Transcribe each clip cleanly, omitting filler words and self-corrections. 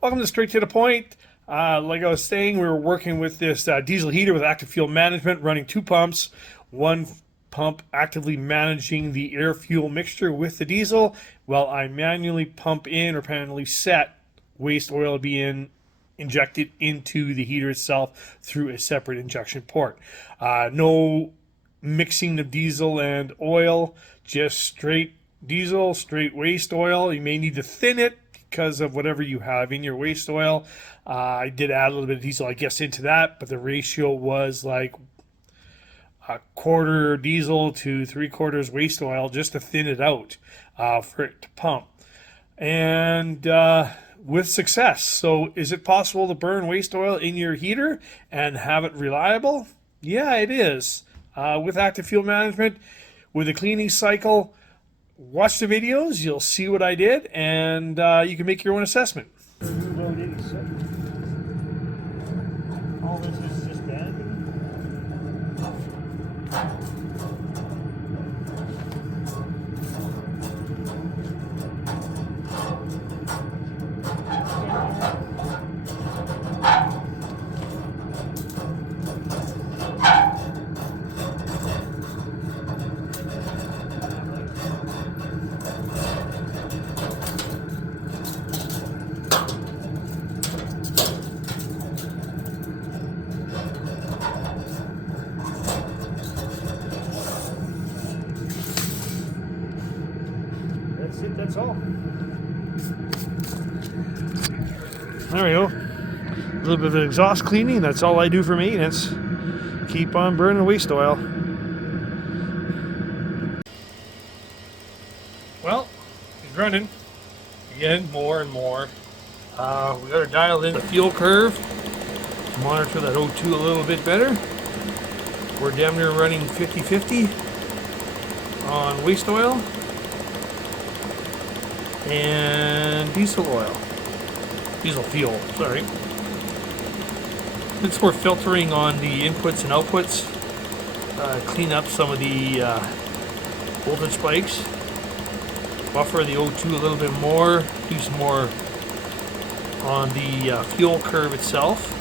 Welcome to Straight to the Point. Like I was saying, we were working with this diesel heater with active fuel management, running two pumps. One pump actively managing the air fuel mixture with the diesel, while I manually pump in or manually set waste oil being injected into the heater itself through a separate injection port. No mixing of diesel and oil, just straight diesel, straight waste oil. You may need to thin it because of whatever you have in your waste oil. I did add a little bit of diesel, I guess, into that, but the ratio was like a quarter diesel to 3/4 waste oil just to thin it out for it to pump. And with success. So, is it possible to burn waste oil in your heater and have it reliable? Yeah, it is. With active fuel management, with a cleaning cycle, watch the videos, you'll see what I did, and you can make your own assessment. All this is just banding. That's it, that's all. There we go. A little bit of exhaust cleaning, that's all I do for maintenance. Keep on burning waste oil. Well, he's running. Again, more and more. We got to dial in the fuel curve to monitor that O2 a little bit better. We're damn near running 50-50 on waste oil and diesel oil. Diesel fuel, sorry. Since we're filtering on the inputs and outputs, clean up some of the voltage spikes, buffer the O2 a little bit more, do some more on the fuel curve itself,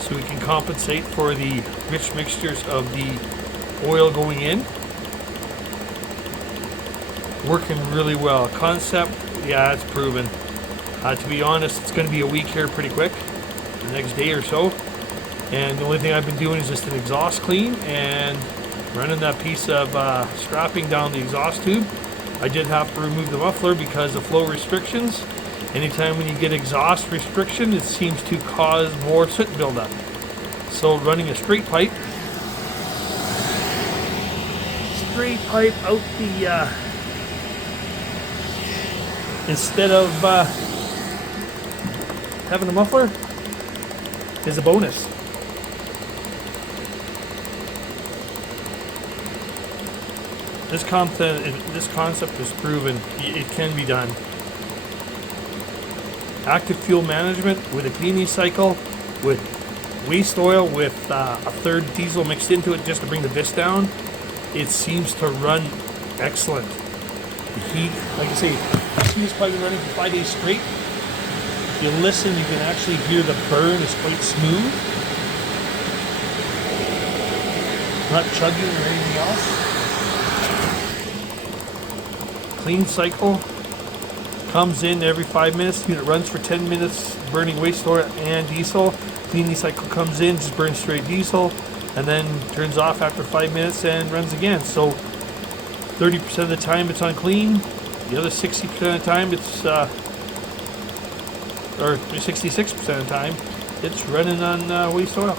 so we can compensate for the rich mixtures of the oil going in. Working really well. Concept, yeah, it's proven. To be honest, it's going to be a week here pretty quick, the next day or so. And the only thing I've been doing is just an exhaust clean and running that piece of strapping down the exhaust tube. I did have to remove the muffler because of flow restrictions. Anytime when you get exhaust restriction, it seems to cause more soot buildup. So running a straight pipe out the instead of having a muffler is a bonus. This concept is proven. It can be done. Active fuel management with a cleaning cycle, with waste oil, with a third diesel mixed into it just to bring the vis down. It seems to run excellent. The heat, like I say, this pipe been running for 5 days straight. If you listen, you can actually hear the burn is quite smooth. Not chugging or anything else. Clean cycle comes in every 5 minutes. Unit runs for 10 minutes, burning waste oil and diesel. Cleaning cycle comes in, just burns straight diesel, and then turns off after 5 minutes and runs again. So 30% of the time it's on clean. The other 60% of the time it's, or 66% of the time, it's running on waste oil.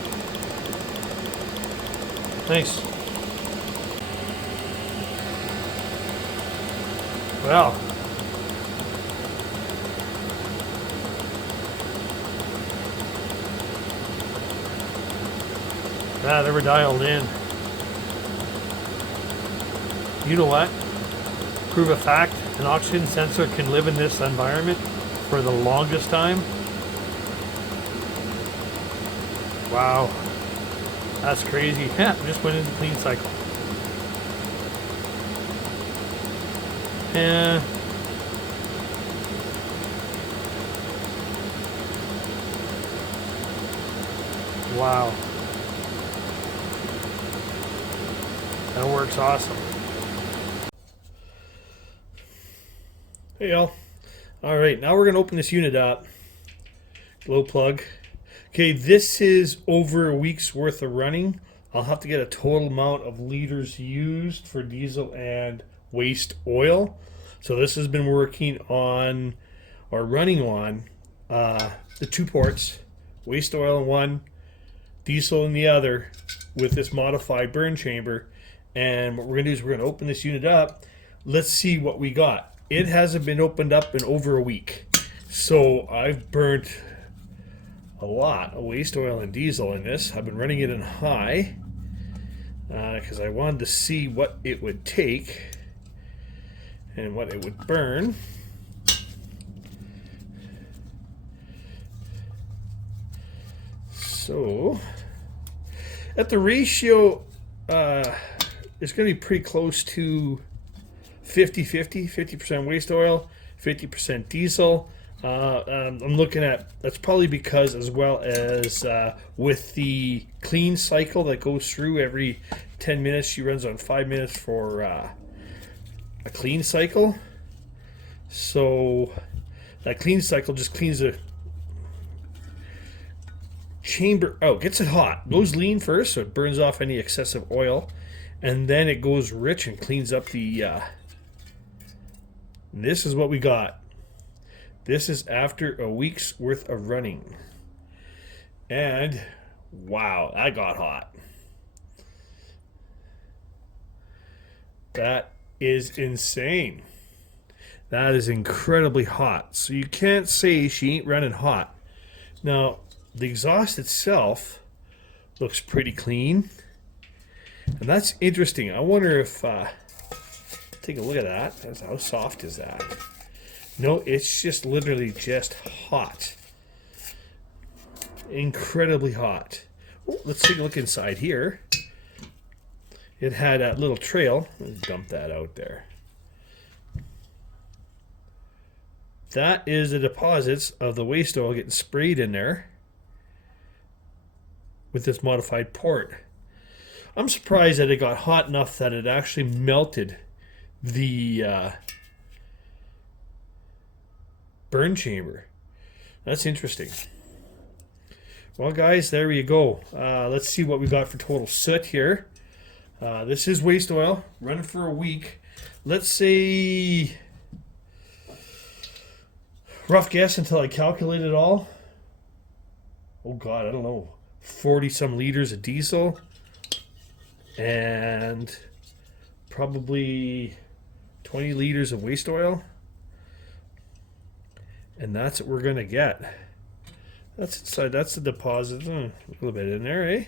Nice. Well, that ever dialed in. You know what? Prove a fact, an oxygen sensor can live in this environment for the longest time. Wow. That's crazy. Yeah, just went into clean cycle. And Wow. That works awesome. Hey y'all. All right, now we're gonna open this unit up. Glow plug. Okay, this is over a week's worth of running. I'll have to get a total amount of liters used for diesel and waste oil. So this has been working on, or running on, the 2 ports, waste oil in one, diesel in the other, with this modified burn chamber. And what we're going to do is we're going to open this unit up. Let's see what we got. It hasn't been opened up in over a week. So I've burnt a lot of waste oil and diesel in this. I've been running it in high because I wanted to see what it would take and what it would burn. So at the ratio, it's going to be pretty close to 50-50, 50% waste oil, 50% diesel. I'm looking at, that's probably because, as well as with the clean cycle that goes through every 10 minutes, she runs on 5 minutes for a clean cycle. So that clean cycle just cleans the chamber out, gets it hot, goes lean first, so it burns off any excessive oil, and then it goes rich and cleans up the. This is what we got. This is after a week's worth of running, and wow, that got hot. That is insane. That is incredibly hot. So you can't say she ain't running hot. Now, the exhaust itself looks pretty clean. And that's interesting. I wonder if, take a look at that. How soft is that? No, it's just literally just hot. Incredibly hot. Oh, let's take a look inside here. It had that little trail. Let's dump that out there. That is the deposits of the waste oil getting sprayed in there with this modified port. I'm surprised that it got hot enough that it actually melted the burn chamber. That's interesting. Well, guys, there you go. Let's see what we got for total soot here. This is waste oil, running for a week. Let's say, rough guess until I calculate it all. Oh God, I don't know. 40 some liters of diesel and probably 20 liters of waste oil. And that's what we're going to get. That's inside. That's the deposit. A little bit in there, eh?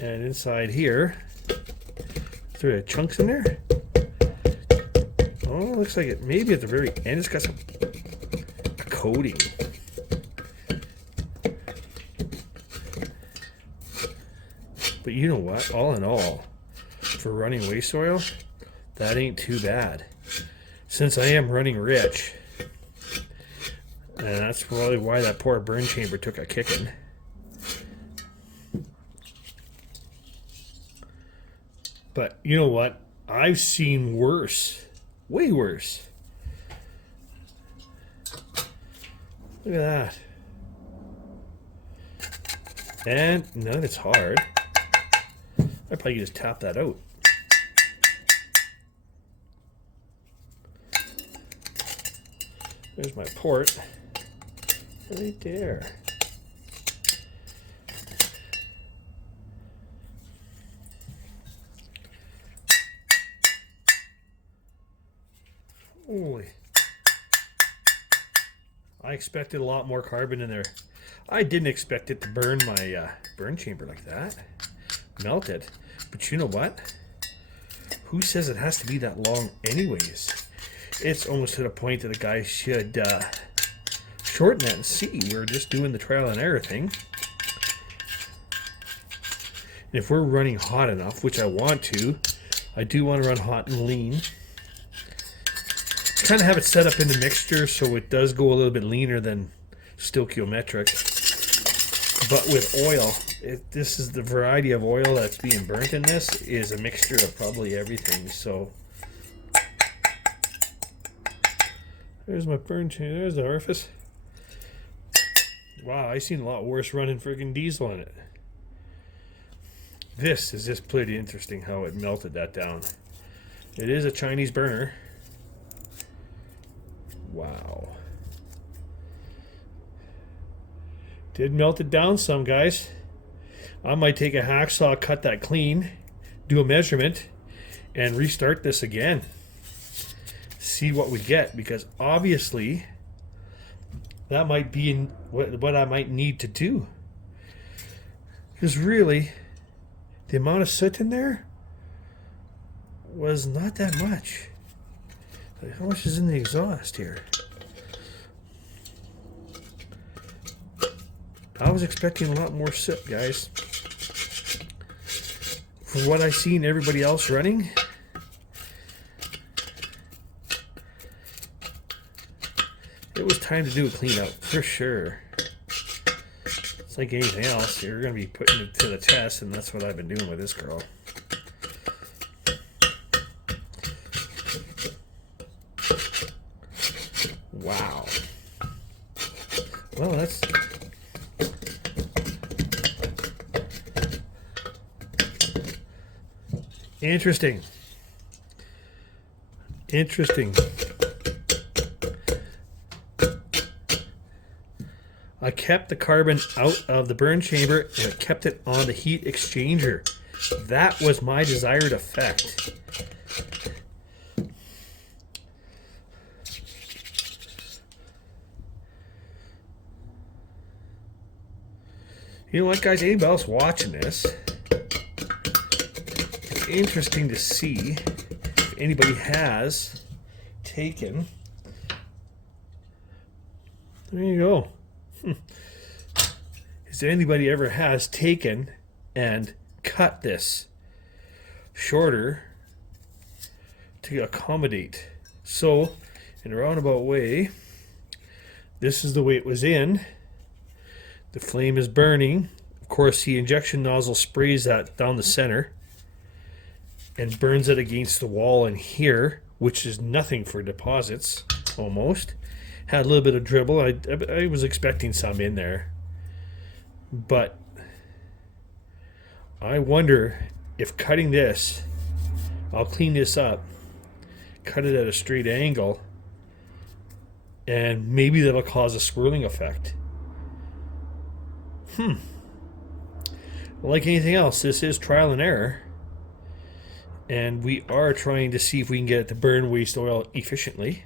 And inside here, is there chunks in there? Oh, looks like it. Maybe at the very end, it's got some a coating. But you know what? All in all, for running waste oil, that ain't too bad. Since I am running rich, and that's probably why that poor burn chamber took a kicking. But you know what? I've seen worse. Way worse. Look at that. And none of it's hard. I probably could just tap that out. There's my port. Right there. Holy. I expected a lot more carbon in there. I didn't expect it to burn my burn chamber like that. Melt it. But you know what? Who says it has to be that long anyways? It's almost to the point that a guy should shorten that and see. We're just doing the trial and error thing. And if we're running hot enough, which I want to, I do want to run hot and lean. Kind of have it set up in the mixture so it does go a little bit leaner than stoichiometric. But with oil, this is the variety of oil that's being burnt in this is a mixture of probably everything. So there's my burn chain. There's the orifice. Wow, I seen a lot worse running friggin' diesel in it. This is just pretty interesting how it melted that down. It is a Chinese burner. Wow. Did melt it down some, guys. I might take a hacksaw, cut that clean, do a measurement, and restart this again. See what we get, because obviously that might be what I might need to do. Because really, the amount of soot in there was not that much. How much is in the exhaust here? I was expecting a lot more soot, guys. For what I seen everybody else running, it was time to do a cleanup for sure. It's like anything else, you're going to be putting it to the test, and that's what I've been doing with this girl. Wow. Well, that's... interesting. Interesting. I kept the carbon out of the burn chamber and I kept it on the heat exchanger. That was my desired effect. You know what, guys? Anybody else watching this? It's interesting to see if anybody has taken. There you go. Is there anybody ever has taken and cut this shorter to accommodate? So, in a roundabout way, this is the way it was in. The flame is burning. Of course, the injection nozzle sprays that down the center and burns it against the wall in here, which is nothing for deposits, almost. Had a little bit of dribble. I was expecting some in there. But I wonder if cutting this, I'll clean this up, cut it at a straight angle, and maybe that'll cause a swirling effect. Like anything else, this is trial and error. And we are trying to see if we can get it to burn waste oil efficiently.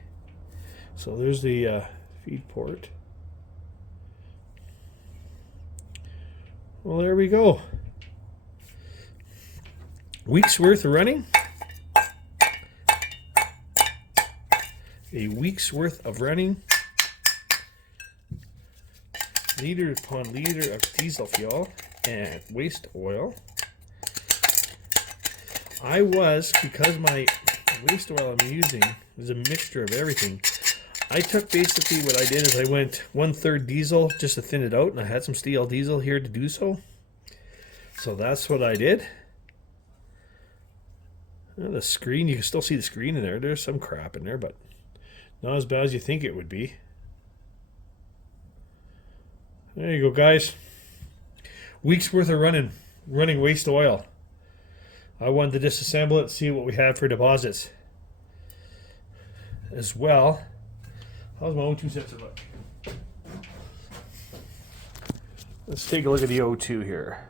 So there's the feed port. Well, there we go. Week's worth of running. A week's worth of running. Liter upon liter of diesel fuel and waste oil. Because my waste oil I'm using is a mixture of everything, I took basically what I did is I went 1/3 diesel just to thin it out, and I had some steel diesel here to do so. So that's what I did. Well, the screen, you can still see the screen in there. There's some crap in there, but not as bad as you think it would be. There you go, guys. Week's worth of running waste oil. I wanted to disassemble it and see what we had for deposits. As well, how's my O2 sensor look? Let's take a look at the O2 here.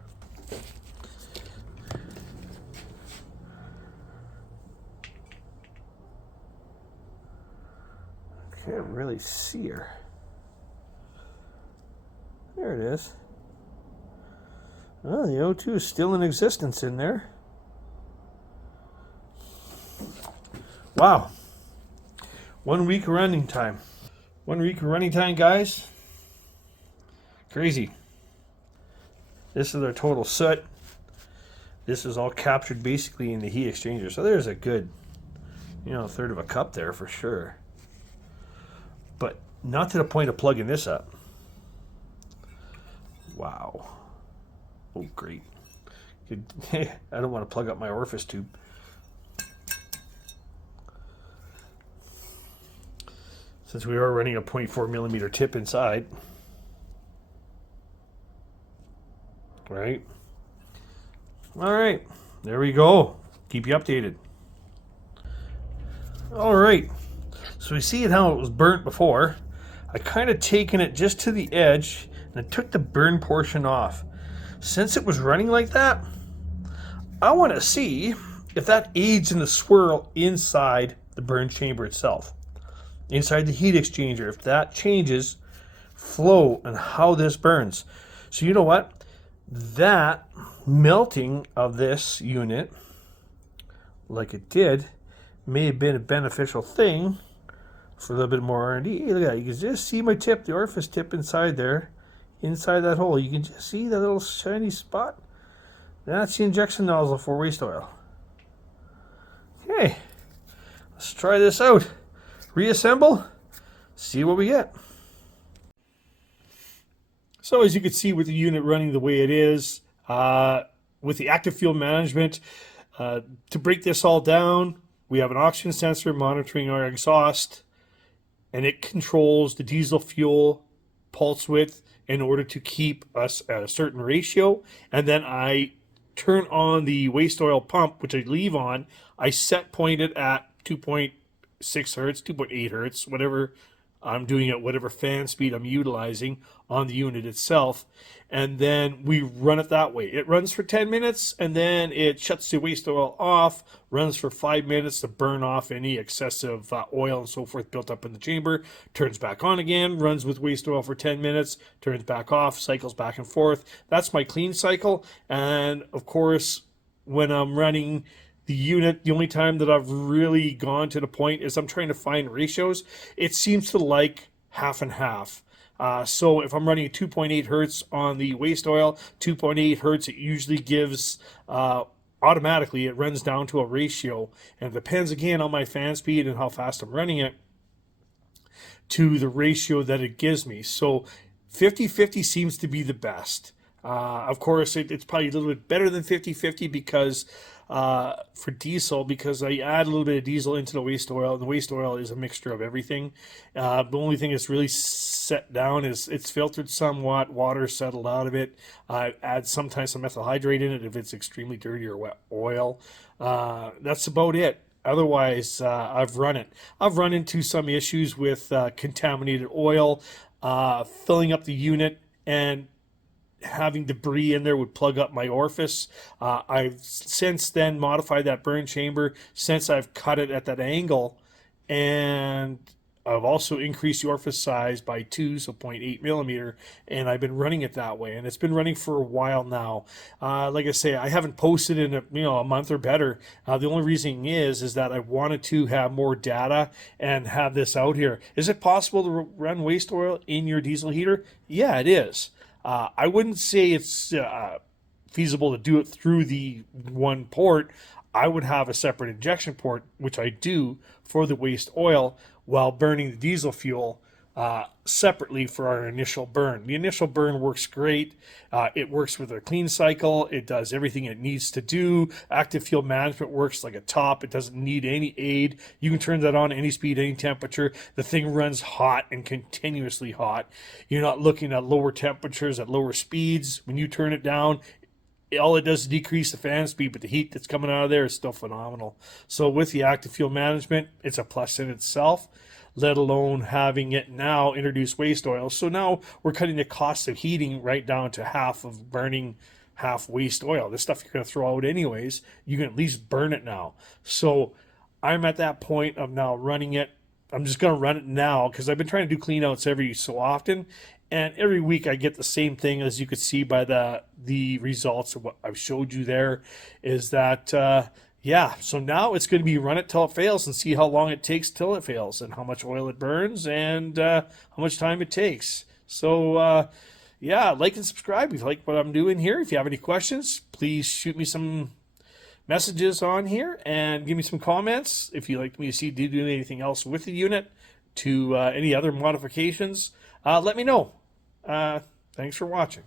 Can't really see her. There it is. Oh, the O2 is still in existence in there. Wow. 1 week running time. 1 week running time, guys. Crazy. This is our total soot. This is all captured basically in the heat exchanger. So there's a good, a third of a cup there for sure. But not to the point of plugging this up. Wow. Oh, great. Good. I don't want to plug up my orifice tube. Since we are running a 0.4 millimeter tip inside. Right? All right. There we go. Keep you updated. All right. So we see how it was burnt before. I kind of taken it just to the edge and I took the burn portion off. Since it was running like that, I want to see if that aids in the swirl inside the burn chamber itself, inside the heat exchanger, if that changes flow and how this burns. So you know what? That melting of this unit, like it did, may have been a beneficial thing for a little bit more R&D. Look at that. You can just see my tip, the orifice tip inside there, inside that hole. You can just see that little shiny spot. That's the injection nozzle for waste oil. Okay, let's try this out. Reassemble, see what we get. So as you can see with the unit running the way it is, with the active fuel management, to break this all down, we have an oxygen sensor monitoring our exhaust, and it controls the diesel fuel pulse width in order to keep us at a certain ratio. And then I turn on the waste oil pump, which I leave on. I set point it at 2.6 hertz, 2.8 hertz, whatever I'm doing at whatever fan speed I'm utilizing on the unit itself. And then we run it that way. It runs for 10 minutes and then it shuts the waste oil off, runs for 5 minutes to burn off any excessive oil and so forth built up in the chamber, turns back on again, runs with waste oil for 10 minutes, turns back off, cycles back and forth. That's my clean cycle. And of course, when I'm running the unit, the only time that I've really gone to the point is I'm trying to find ratios. It seems to like half and half. So if I'm running 2.8 hertz on the waste oil, 2.8 hertz, it usually gives, automatically, it runs down to a ratio. And it depends again on my fan speed and how fast I'm running it to the ratio that it gives me. So 50-50 seems to be the best. Of course, it's probably a little bit better than 50-50 because for diesel, because I add a little bit of diesel into the waste oil. The waste oil is a mixture of everything. The only thing that's really set down is it's filtered somewhat, water settled out of it. I add sometimes some methyl hydrate in it if it's extremely dirty or wet oil. That's about it. Otherwise, I've run it. I've run into some issues with contaminated oil, filling up the unit, and having debris in there would plug up my orifice. I've since then modified that burn chamber since I've cut it at that angle, and I've also increased the orifice size by 2, so 0.8 millimeter, and I've been running it that way, and it's been running for a while now. Like I say, I haven't posted in a month or better. The only reason is that I wanted to have more data and have this out here. Is it possible to run waste oil in your diesel heater? Yeah, it is. I wouldn't say it's feasible to do it through the one port. I would have a separate injection port, which I do for the waste oil, while burning the diesel fuel separately for our initial burn. The initial burn works great. It works with a clean cycle. It does everything it needs to do. Active fuel management works like a top. It doesn't need any aid. You can turn that on any speed, any temperature. The thing runs hot and continuously hot. You're not looking at lower temperatures at lower speeds. When you turn it down, all it does is decrease the fan speed, but the heat that's coming out of there is still phenomenal. So with the active fuel management, it's a plus in itself, let alone having it now introduce waste oil. So now we're cutting the cost of heating right down to half of burning half waste oil. This stuff you're going to throw out anyways, you can at least burn it now. So I'm at that point of now running it. I'm just going to run it now because I've been trying to do clean outs every so often. And every week I get the same thing, as you could see by the results of what I've showed you there, is that, yeah, so now it's going to be run it till it fails and see how long it takes till it fails and how much oil it burns and how much time it takes. So, yeah, like and subscribe if you like what I'm doing here. If you have any questions, please shoot me some messages on here and give me some comments. If you'd like me to see do anything else with the unit, to any other modifications, let me know. Thanks for watching.